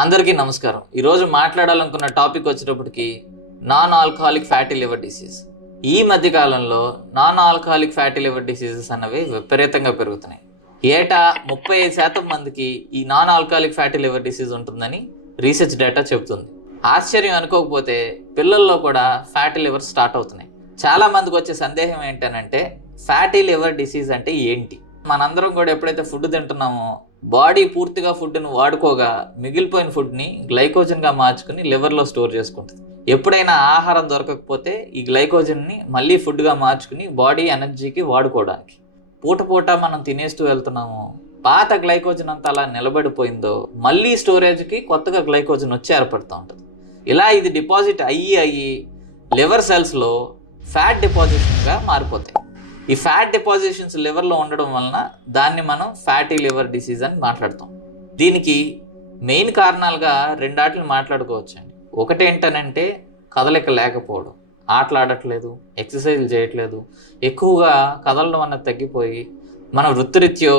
అందరికీ నమస్కారం. ఈరోజు మాట్లాడాలనుకున్న టాపిక్ వచ్చేటప్పటికి non alcoholic fatty liver disease ఈ మధ్య కాలంలో non alcoholic fatty liver diseases అనేవి విపరీతంగా పెరుగుతున్నాయి. ఏటా ముప్పై ఐదు శాతం మందికి ఈ non alcoholic fatty liver disease ఉంటుందని రీసెర్చ్ డేటా చెబుతుంది. ఆశ్చర్యం అనుకోకపోతే పిల్లల్లో కూడా ఫ్యాటీ లివర్ స్టార్ట్ అవుతున్నాయి. చాలా మందికి వచ్చే సందేహం ఏంటనంటే ఫ్యాటీ లివర్ డిసీజ్ అంటే ఏంటి? మనందరం కూడా ఎప్పుడైతే ఫుడ్ తింటున్నామో బాడీ పూర్తిగా ఫుడ్ని వాడుకోగా మిగిలిపోయిన ఫుడ్ని గ్లైకోజన్గా మార్చుకుని లివర్లో స్టోర్ చేసుకుంటుంది. ఎప్పుడైనా ఆహారం దొరకకపోతే ఈ గ్లైకోజన్ని మళ్ళీ ఫుడ్గా మార్చుకుని బాడీ ఎనర్జీకి వాడుకోవడానికి. పూట పూట మనం తినేస్తూ వెళ్తున్నాము. పాత గ్లైకోజన్ అంతా అలా నిలబడిపోయిందో మళ్ళీ స్టోరేజ్కి కొత్తగా గ్లైకోజన్ వచ్చి ఏర్పడుతూ ఉంటుంది. ఇలా ఇది డిపాజిట్ అయ్యి అయ్యి లివర్ సెల్స్లో ఫ్యాట్ డిపాజిట్గా మారిపోతాయి. ఈ ఫ్యాట్ డిపాజిషన్స్ లివర్లో ఉండడం వలన దాన్ని మనం ఫ్యాటీ లివర్ డిసీజ్ అని మాట్లాడతాం. దీనికి మెయిన్ కారణాలుగా రెండాటిని మాట్లాడుకోవచ్చండి. ఒకటి ఏంటనంటే కదలిక లేకపోవడం ఆటలాడట్లేదు ఎక్సర్సైజ్ ఎక్సర్సైజ్లు చేయట్లేదు ఎక్కువగా కదలడం అన్నది తగ్గిపోయి మన వృత్తిరీత్యో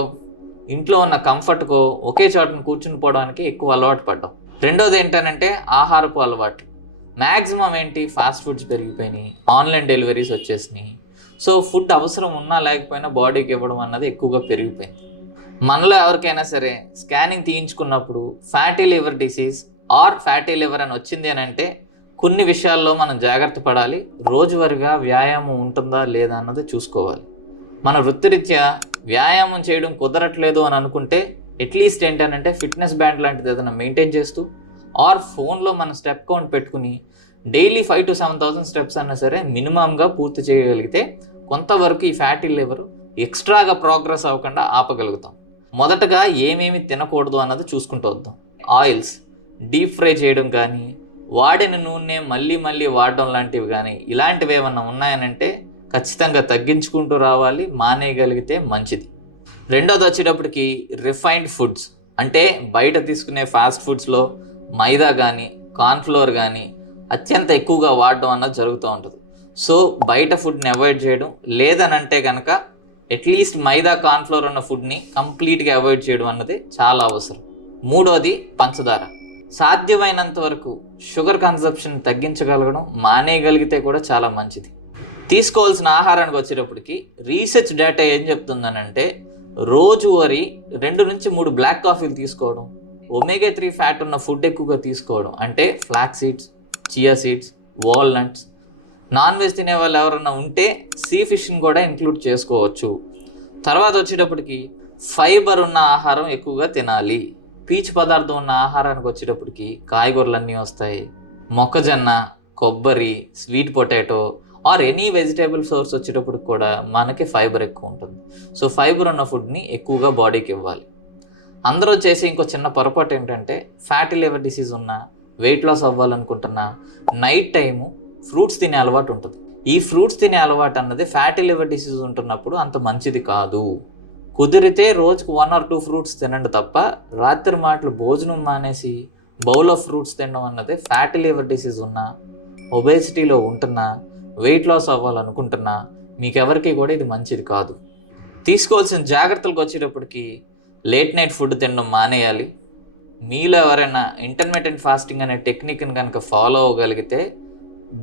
ఇంట్లో ఉన్న కంఫర్ట్కో ఒకే చోటను కూర్చుని పోవడానికి ఎక్కువ అలవాటు పడ్డాం. రెండోది ఏంటనంటే ఆహారపు అలవాట్లు మ్యాక్సిమం ఏంటి? ఫాస్ట్ ఫుడ్స్ పెరిగిపోయినాయి ఆన్లైన్ డెలివరీస్ వచ్చేసినాయి సో ఫుడ్ అవసరం ఉన్నా లేకపోయినా బాడీకి ఇవ్వడం అన్నది ఎక్కువగా పెరిగిపోయింది. మనలో ఎవరికైనా సరే scanning తీయించుకున్నప్పుడు fatty liver disease or fatty liver అని వచ్చింది అని అంటే కొన్ని విషయాల్లో మనం జాగ్రత్త పడాలి. రోజువారీగా వ్యాయామం ఉంటుందా లేదా అన్నది చూసుకోవాలి. మన వృత్తిరీత్యా వ్యాయామం చేయడం కుదరట్లేదు అని అనుకుంటే అట్లీస్ట్ ఏంటనంటే ఫిట్నెస్ బ్యాండ్ లాంటిది ఏదైనా మెయింటైన్ చేస్తూ ఆర్ ఫోన్లో మన స్టెప్ కౌంట్ పెట్టుకుని daily five to seven thousand steps అన్నా సరే మినిమంగా పూర్తి చేయగలిగితే కొంతవరకు ఈ ఫ్యాటీ లివర్ ఎక్స్ట్రాగా ప్రోగ్రెస్ అవ్వకుండా ఆపగలుగుతాం. మొదటగా ఏమేమి తినకూడదు అన్నది చూసుకుంటూ వద్దాం. ఆయిల్స్ డీప్ ఫ్రై చేయడం కానీ వాడిన నూనె మళ్ళీ మళ్ళీ వాడడం లాంటివి కానీ ఇలాంటివి ఏమన్నా ఉన్నాయనంటే ఖచ్చితంగా తగ్గించుకుంటూ రావాలి మానేయగలిగితే మంచిది. రెండోది వచ్చేటప్పటికి రిఫైన్డ్ ఫుడ్స్ అంటే బయట తీసుకునే ఫాస్ట్ ఫుడ్స్లో మైదా కానీ కార్న్ఫ్లోర్ కానీ అత్యంత ఎక్కువగా వాడడం అన్నది జరుగుతూ ఉంటుంది. సో బయట ఫుడ్ని అవాయిడ్ చేయడం లేదనంటే కనుక అట్లీస్ట్ మైదా కార్న్ఫ్లోర్ ఉన్న ఫుడ్ని కంప్లీట్గా అవాయిడ్ చేయడం అన్నది చాలా అవసరం. మూడోది పంచదార. సాధ్యమైనంత వరకు షుగర్ కన్సప్షన్ తగ్గించగలగడం మానేయగలిగితే కూడా చాలా మంచిది. తీసుకోవాల్సిన ఆహారానికి వచ్చేటప్పటికి రీసెర్చ్ డేటా ఏం చెప్తుందనంటే రోజువారీ రెండు నుంచి మూడు బ్లాక్ కాఫీలు తీసుకోవడం ఒమేగా త్రీ ఫ్యాట్ ఉన్న ఫుడ్ ఎక్కువగా తీసుకోవడం. అంటే flax seeds chia seeds walnuts non veg తినే వాళ్ళు ఎవరన్నా ఉంటే సీ ఫిష్ని కూడా ఇంక్లూడ్ చేసుకోవచ్చు. తర్వాత వచ్చేటప్పటికి ఫైబర్ ఉన్న ఆహారం ఎక్కువగా తినాలి. పీచు పదార్థం ఉన్న ఆహారానికి వచ్చేటప్పటికి కాయగూరలన్నీ వస్తాయి. మొక్కజొన్న కొబ్బరి sweet potato or any vegetable source వచ్చేటప్పటికి కూడా మనకి ఫైబర్ ఎక్కువ ఉంటుంది. సో ఫైబర్ ఉన్న ఫుడ్ని ఎక్కువగా బాడీకి ఇవ్వాలి. అందరూ చేసే ఇంకో చిన్న పొరపాటు ఏంటంటే ఫ్యాటీ లివర్ డిసీజ్ ఉన్నా వెయిట్ లాస్ అవ్వాలనుకుంటున్నా నైట్ టైము ఫ్రూట్స్ తినే అలవాటు ఉంటుంది. ఈ ఫ్రూట్స్ తినే అలవాటు అన్నది ఫ్యాటీ లివర్ డిసీజ్ ఉంటున్నప్పుడు అంత మంచిది కాదు. కుదిరితే రోజుకు వన్ ఆర్ టూ ఫ్రూట్స్ తినండి తప్ప రాత్రి మాటలు భోజనం మానేసి బౌల్ ఆఫ్ ఫ్రూట్స్ తినడం అన్నది ఫ్యాటీ లివర్ డిసీజ్ ఉన్నా ఒబేసిటీలో ఉంటున్నా వెయిట్ లాస్ అవ్వాలనుకుంటున్నా మీకెవరికి కూడా ఇది మంచిది కాదు. తీసుకోవాల్సిన జాగ్రత్తలకు వచ్చేటప్పటికి లేట్ నైట్ ఫుడ్ తినడం మానేయాలి. మీలో ఎవరైనా ఇంటర్మీడియట్ ఫాస్టింగ్ అనే టెక్నిక్ని కనుక ఫాలో అవ్వగలిగితే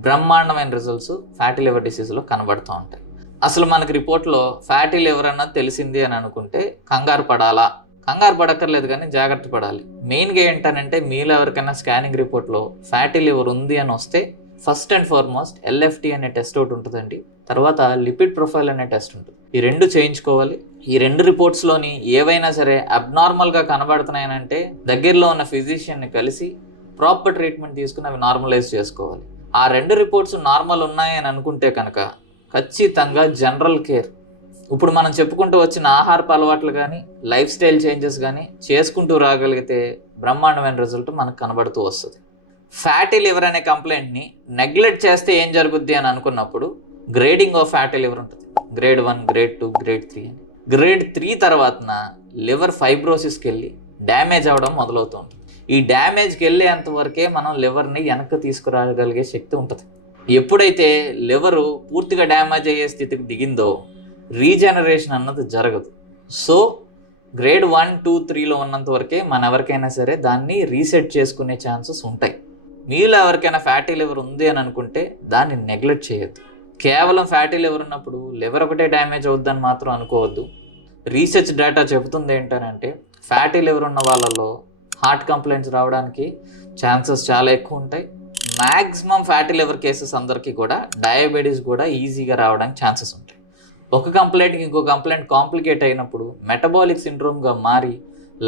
బ్రహ్మాండమైన రిజల్ట్స్ ఫ్యాటీ లివర్ డిసీజ్లో కనబడుతూ ఉంటాయి. అసలు మనకి రిపోర్ట్లో ఫ్యాటీ లివర్ అన్నది తెలిసింది అని అనుకుంటే కంగారు పడాలా? కంగారు పడక్కర్లేదు కానీ జాగ్రత్త పడాలి. మెయిన్గా ఏంటనంటే మీలో ఎవరికైనా స్కానింగ్ రిపోర్ట్లో ఫ్యాటీ లివర్ ఉంది అని వస్తే ఫస్ట్ అండ్ ఫార్మోస్ట్ ఎల్ఎఫ్టి అనే టెస్ట్ ఒకటి ఉంటుందండి. తర్వాత లిపిడ్ ప్రొఫైల్ అనే టెస్ట్ ఉంటుంది. ఈ రెండు చేయించుకోవాలి. ఈ రెండు రిపోర్ట్స్లోని ఏవైనా సరే అబ్నార్మల్గా కనబడుతున్నాయనంటే దగ్గరలో ఉన్న ఫిజిషియన్ని కలిసి ప్రాపర్ ట్రీట్మెంట్ తీసుకుని అవి నార్మలైజ్ చేసుకోవాలి. ఆ రెండు రిపోర్ట్స్ నార్మల్ ఉన్నాయని అనుకుంటే కనుక ఖచ్చితంగా జనరల్ కేర్. ఇప్పుడు మనం చెప్పుకుంటూ వచ్చిన ఆహారపు అలవాట్లు కానీ లైఫ్ స్టైల్ చేంజెస్ కానీ చేసుకుంటూ రాగలిగితే బ్రహ్మాండమైన రిజల్ట్ మనకు కనబడుతూ వస్తుంది. ఫ్యాటీ లివర్ అనే కంప్లైంట్ని నెగ్లెక్ట్ చేస్తే ఏం జరుగుద్ది అని అనుకున్నప్పుడు గ్రేడింగ్ ఆఫ్ ఫ్యాటీ లివర్ ఉంటుంది. Grade one grade two grade three అని. గ్రేడ్ త్రీ తర్వాతన లివర్ ఫైబ్రోసిస్కి వెళ్ళి డ్యామేజ్ అవ్వడం మొదలవుతుంది. ఈ డ్యామేజ్కి వెళ్ళేంత వరకే మనం లివర్ని వెనక్కి తీసుకురాగలిగే శక్తి ఉంటుంది. ఎప్పుడైతే లివరు పూర్తిగా డ్యామేజ్ అయ్యే స్థితికి దిగిందో రీజనరేషన్ అన్నది జరగదు. సో గ్రేడ్ వన్ టూ త్రీలో ఉన్నంత వరకే మన ఎవరికైనా సరే దాన్ని రీసెట్ చేసుకునే ఛాన్సెస్ ఉంటాయి. మీలో ఎవరికైనా ఫ్యాటీ లివర్ ఉంది అని అనుకుంటే దాన్ని నెగ్లెక్ట్ చేయొద్దు. కేవలం ఫ్యాటీ లివర్ ఉన్నప్పుడు లివర్ ఒకటే డ్యామేజ్ అవుద్దని మాత్రం అనుకోవద్దు. రీసెర్చ్ డేటా చెబుతుంది ఏంటంటే ఫ్యాటీ లివర్ ఉన్న వాళ్ళలో హార్ట్ కంప్లైంట్స్ రావడానికి ఛాన్సెస్ చాలా ఎక్కువ ఉంటాయి. మ్యాక్సిమం ఫ్యాటీ లివర్ కేసెస్ అందరికీ కూడా డయాబెటీస్ కూడా ఈజీగా రావడానికి ఛాన్సెస్ ఉంటాయి. ఒక కంప్లైంట్కి ఇంకో కంప్లైంట్ కాంప్లికేట్ అయినప్పుడు మెటబాలిక్ సిండ్రోమ్గా మారి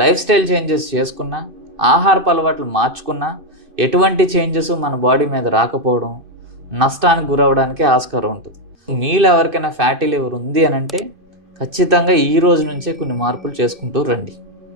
లైఫ్ స్టైల్ చేంజెస్ చేసుకున్నా ఆహారపు అలవాట్లు మార్చుకున్నా ఎటువంటి చేంజెస్ మన బాడీ మీద రాకపోవడం నష్టానికి గురవడానికి ఆస్కారం ఉంటుంది. మీలో ఎవరికైనా ఫ్యాటీ లివర్ ఉంది అని అంటే ఖచ్చితంగా ఈ రోజు నుంచే కొన్ని మార్పులు చేసుకుంటూ రండి.